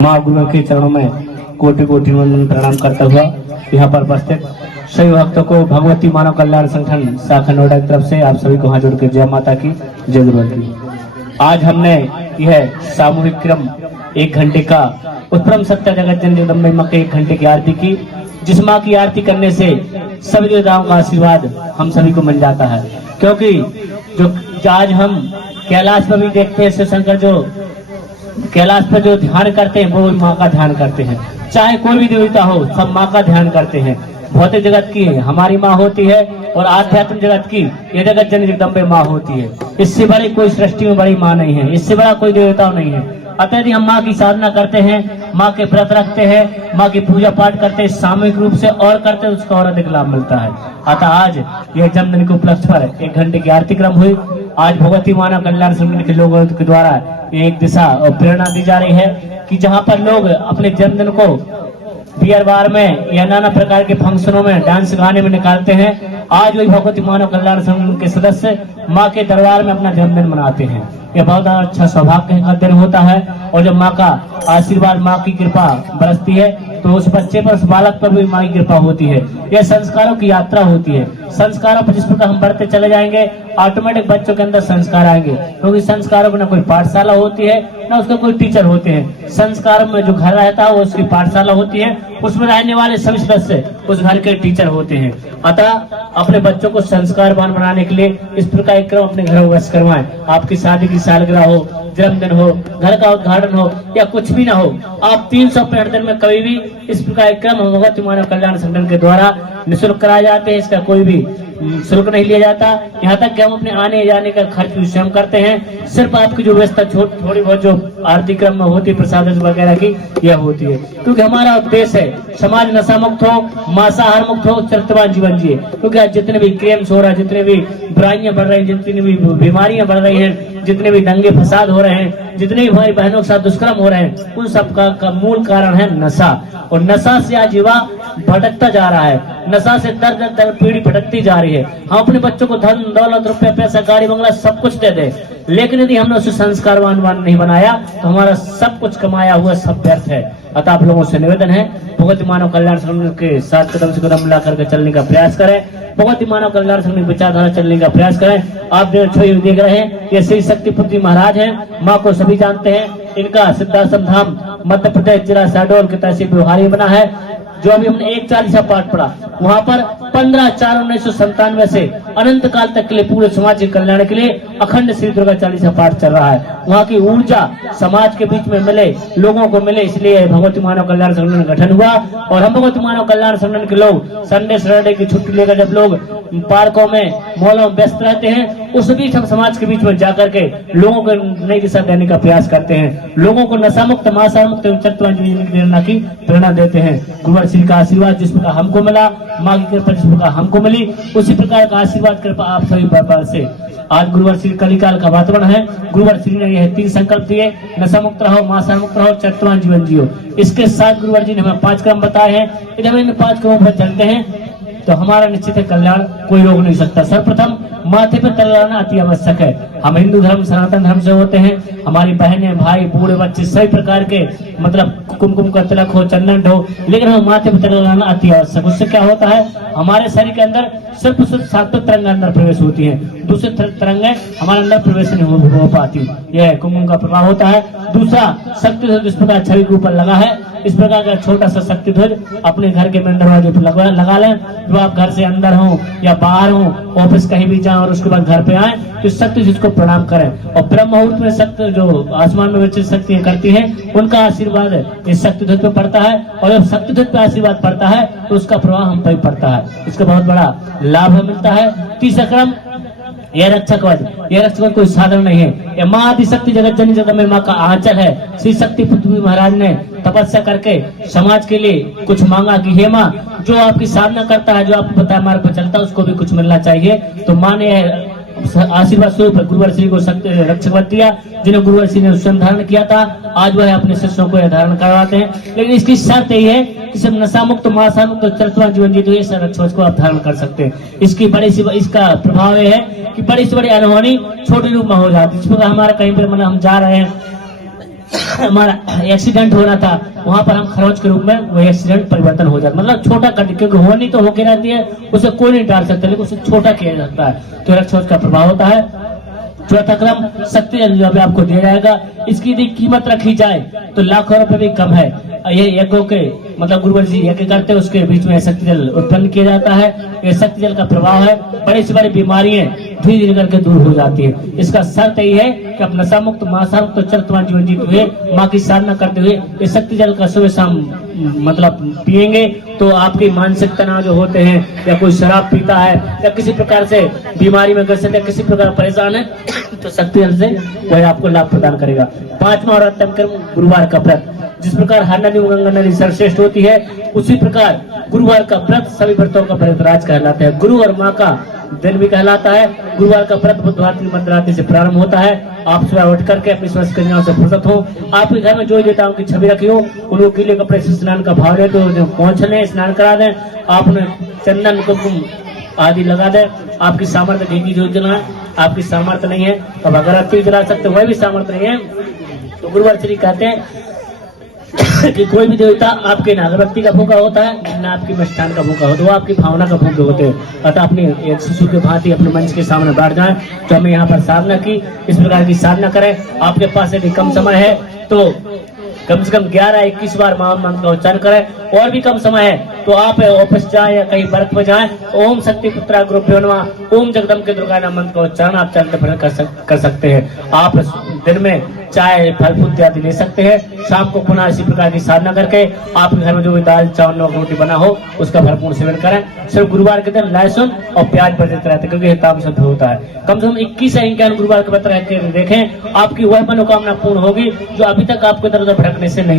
माँ गुरु के चरणों में कोटि कोटि वंदन प्रणाम करता हुआ यहाँ पर उपस्थित सभी भक्तों को भगवती मानव कल्याण संगठन शाखा नोएडा की तरफ से आप सभी को हाथ जोड़ के जय माता की जय गुरु की। आज हमने यह सामूहिक क्रम 1 घंटे का उत्तम सत्य जगत जननी जगदम्बा मां के 1 घंटे की आरती की, जिस माँ की आरती करने से सभी देवताओं का आशीर्वाद हम सभी को मिल जाता है। क्योंकि जो आज हम कैलाश पर भी देखते हैं, शिव शंकर जो कैलाश पर जो ध्यान करते हैं वो माँ का ध्यान करते हैं। चाहे कोई भी देवता हो, सब माँ का ध्यान करते हैं। भौतिक जगत की हमारी माँ होती है और आध्यात्मिक जगत की ये जगत जननी जगदम्बा माँ होती है। इससे बड़ी कोई सृष्टि में बड़ी माँ नहीं है, इससे बड़ा कोई देवता नहीं है। अतः यदि हम माँ की साधना करते हैं, माँ के व्रत रखते हैं, माँ की पूजा पाठ करते हैं सामूहिक रूप से और करते हैं, उसका और अधिक लाभ मिलता है। अतः आज यह जन्मदिन के उपलक्ष्य पर 1 घंटे की आरती क्रम हुई। आज भगवती मानव कल्याण संगठन के लोगों के द्वारा एक दिशा और प्रेरणा दी जा रही है कि जहाँ पर लोग अपने जन्मदिन को बियर बार में या नाना प्रकार के फंक्शनों में डांस गाने में निकालते हैं, आज वही भगवती मानव कल्याण संगठन के सदस्य माँ के दरबार में अपना जन्मदिन मनाते हैं। यह बहुत अच्छा सौभाग्य का दिन होता है और जब माँ का आशीर्वाद, माँ की कृपा बरसती है तो उस बच्चे पर, उस बालक पर भी माँ की कृपा होती है। यह संस्कारों की यात्रा होती है। संस्कारों पर जिस प्रकार हम बढ़ते चले जाएंगे, ऑटोमेटिक बच्चों के अंदर संस्कार आएंगे, क्योंकि संस्कारों में न कोई पाठशाला होती है न उसके कोई टीचर होते हैं। संस्कारों में जो घर रहता है वो उसकी पाठशाला होती है, उसमें रहने वाले सभी सदस्य उस घर के टीचर होते हैं। अतः अपने बच्चों को संस्कारवान बनाने के लिए इस प्रकार एक क्रम अपने घरों में करवाएं। आपकी शादी की सालगिरह हो, जन्मदिन हो, घर का उद्घाटन हो या कुछ भी ना हो, आप 365 दिन में कभी भी इस प्रकार क्रम भगवती मानव कल्याण संगठन के द्वारा निःशुल्क कराए जाते हैं। इसका कोई भी शुल्क नहीं लिया जाता। यहाँ तक कि हम अपने आने जाने का खर्च भी स्वयं करते हैं। सिर्फ आपकी जो व्यवस्था थोड़ी बहुत जो आरती क्रम में होती है, प्रसाद वगैरह की, यह होती है। क्योंकि हमारा उद्देश्य है समाज नशा मुक्त हो, मांसाहार मुक्त हो, चरित्रवान जीवन जिए। क्योंकि आज जितने भी क्राइम्स हो रहा है, जितने भी बुराइयां बढ़ रही हैं, जितनी भी बीमारियां बढ़ रही हैं, जितने भी दंगे फसाद हो रहे हैं, जितने भी भाई बहनों के साथ दुष्कर्म हो रहे हैं, उन सब का मूल कारण है नशा। और नशा से आज युवा भटकता जा रहा है, नशा से दर दर पीढ़ी भटकती जा रही है। हम अपने बच्चों को धन दौलत, रुपया, पैसा, गाड़ी बंगला सब कुछ दे दे, लेकिन यदि हमने उसे संस्कारवान नहीं बनाया तो हमारा सब कुछ कमाया हुआ सब व्यर्थ है। अतः आप लोगों से निवेदन है, भगवती मानव कल्याण संगठन के साथ कदम से कदम मिला करके चलने का प्रयास करें। भगवती मानव कल्याण संगठन की विचारधारा चलने का प्रयास करें। आप जो देख रहे हैं ये श्री शक्ति पुत्री महाराज हैं। माँ को सभी जानते हैं। इनका सिद्धाश्रम धाम मध्य प्रदेश जिला शहडोल की तहसील व्यवहारी बना है। जो अभी हमने 1 चालीसा पाठ पढ़ा, वहाँ पर 15/4/1997 से अनंत काल तक के लिए पूरे समाज के कल्याण के लिए अखंड श्री दुर्गा चालीसा पाठ चल रहा है। वहाँ की ऊर्जा समाज के बीच में मिले, लोगों को मिले, इसलिए भगवती मानव कल्याण संगठन गठन हुआ। और हम भगवती मानव कल्याण संगठन के लोग संडे सैटरडे की छुट्टी लेकर जब लोग पार्कों में, मॉलों में व्यस्त रहते हैं, उस बीच हम समाज के बीच में जाकर के लोगों को नई दिशा देने का प्रयास करते हैं। लोगों को नशा मुक्त, मांसाहार मुक्त, चरित्रवान जीवन की प्रेरणा देते हैं। गुरुवर श्री का आशीर्वाद जिस प्रकार हमको मिला, माँ की कृपा जिस प्रकार हमको मिली, उसी प्रकार का आशीर्वाद कृपा आप सभी पर से। आज गुरुवर श्री कलिकाल का वातावरण है। गुरुवर श्री ने यह 3 संकल्प दिए, नशा मुक्त रहो, मांसाहार मुक्त रहो, चरित्रवान जीवन जियो। इसके साथ गुरुवर जी ने हमें 5 क्रम बताए हैं। यदि हम इन 5 क्रमों पर चलते हैं तो हमारा निश्चित है कल्याण कोई रोक नहीं सकता। सर्वप्रथम माथे पर तिलक लगाना अति आवश्यक है। हम हिंदू धर्म, सनातन धर्म से होते हैं। हमारी बहनें, भाई, बूढ़े बच्चे सभी प्रकार के मतलब कुमकुम का तिलक हो, चंदन हो, लेकिन हम माथे पर तिलक लगाना अति आवश्यक। उससे क्या होता है, हमारे शरीर के अंदर सिर्फ सात्विक तरंग अंदर प्रवेश होती है, दूसरे तरंगें हमारे अंदर प्रवेश नहीं हो पाती। यह कुमकुम का प्रभाव होता है। दूसरा, शक्ति ध्वज इस प्रकार छवि के ऊपर लगा है। इस प्रकार का छोटा सा शक्ति ध्वज अपने घर के मेन दरवाजे पर लगा लें। जो आप घर से अंदर हो या बाहर हो, ऑफिस कहीं भी जाएं और उसके बाद घर पे आए तो शक्ति जिसको प्रणाम करें। और ब्रह्म मुहूर्त में शक्ति जो आसमान में विचरित शक्तियां करती हैं, उनका आशीर्वाद इस शक्ति ध्वज पे पड़ता है। और जब शक्ति ध्वज पे आशीर्वाद पड़ता है तो उसका प्रभाव हम पर पड़ता है। इसका बहुत बड़ा लाभ मिलता है। तीसरा क्रम, यह रक्षक कवच। यह रक्षक कवच कोई साधन नहीं है, यह माँ आदिशक्ति जगत जननी जगदम्बा माँ का आंचल है। श्री शक्ति पुत्री महाराज ने तपस्या करके समाज के लिए कुछ मांगा कि हे माँ, जो आपकी साधना करता है, जो आपको बताया मार्ग पर चलता है, उसको भी कुछ मिलना चाहिए। तो माँ ने आशीर्वाद स्वरूप गुरुवर श्री को रक्षक कवच दिया, जिन्हें गुरुवर श्री ने स्वयं धारण किया था। आज वह अपने शिष्यों को यह धारण करवाते हैं। लेकिन इसकी शर्त यही है कि सब नशा मुक्त, मांसाहार मुक्त, चरित्रवान जीवन जी, तो ये रक्षक कवच को आप धारण कर सकते हैं। इसकी बड़ी सी इसका प्रभाव यह है कि बड़ी से बड़ी अनहोनी छोटे रूप में हो जाती है। जिस प्रकार हमारा कहीं पर हम जा रहे हैं हमारा एक्सीडेंट हो रहा था, वहां पर हम खरोच के रूप में वो एक्सीडेंट परिवर्तन हो जाता, मतलब छोटा कर, क्योंकि होनी तो होके रहती है, उसे कोई नहीं डाल सकता, लेकिन उसे छोटा किया जाता है, तो रक्षोज का प्रभाव होता है। चौथा क्रम शक्ति जल जो आपको दिया जाएगा, इसकी यदि कीमत रखी जाए तो लाखों रुपए भी कम है। ये यज्ञों के मतलब गुरुवर जी यज्ञ करते हैं, उसके बीच में शक्ति जल उत्पन्न किया जाता है। ये शक्ति जल का प्रभाव है, बड़ी से बड़ी बीमारियां धीरे धीरे करके दूर हो जाती है। इसका शर्त यही है कि आप नशा मुक्त मासा मुक्त चरित्रवान जीवन जीते हुए माँ की साधना करते हुए ये शक्ति जल का सुबह शाम मतलब पिएंगे, तो आपके मानसिक तनाव जो होते हैं, या कोई शराब पीता है या किसी प्रकार से बीमारी में ग्रसित है, किसी प्रकार परेशान है, तो शक्ति जल से वह आपको लाभ प्रदान करेगा। पांचवा और अंतिम क्रम गुरुवार का व्रत। जिस प्रकार हर नदी गंगा नदी सर्वश्रेष्ठ होती है, उसी प्रकार गुरुवार का व्रत सभी व्रतों का व्रतराज कहलाता है। गुरु और माँ का दिन भी कहलाता है। गुरुवार का व्रत बुधवार की मध्यरात्रि से प्रारंभ होता है। आप सुबह उठ करके अपनी स्वस्थ कन्याओं से फुर्सत हो, आपके घर में जो देवताओं की छवि रखी हो, उनको गीले कपड़े से स्नान का भाव दे, तो पहुँच लें, स्नान करा दें, आपने चंदन कुमकुम आदि लगा दे। आपकी सामर्थ्य घी की जो जलाए, आपकी सामर्थ्य नहीं है तो अगरबत्ती जला सकते, वह भी सामर्थ्य नहीं है तो गुरुवार श्री कहते हैं कि कोई भी देवता आपके न अगरबत्ती का भूखा होता है, न आपकी मिष्ठान का भूखा होता है, वो आपकी भावना का भूखे होते हैं। अतः अपने एक शिशु के भांति अपने मंच के सामने बैठ जाए, तो हमें यहाँ पर साधना की, इस प्रकार की साधना करें। आपके पास यदि कम समय है तो कम से कम 11-21 बार महामंत्र का उच्चारण करें, और भी कम समय है तो आप ऑफिस जाए या कहीं व्रत में जाए, ओम शक्ति पुत्रा गुरुभ्यो नमः, ओम जगदम के दुर्गा नाम मंत्र का उच्चारण आप चलते फिरते कर सकते हैं। आप दिन में चाय फल फूल इत्यादि ले सकते हैं। शाम को पुनः इसी प्रकार की साधना करके आपके घर में जो भी दाल चावल रोटी बना हो उसका भरपूर सेवन करें। सिर्फ गुरुवार के दिन लहसुन और प्याज बचते रहते, क्योंकि ताम शुद्ध होता है। कम से कम 21 से 51 गुरुवार के व्रत रहते देखें, आपकी वह मनोकामना पूर्ण होगी जो अभी तक आपको इधर उधर भटकने से नहीं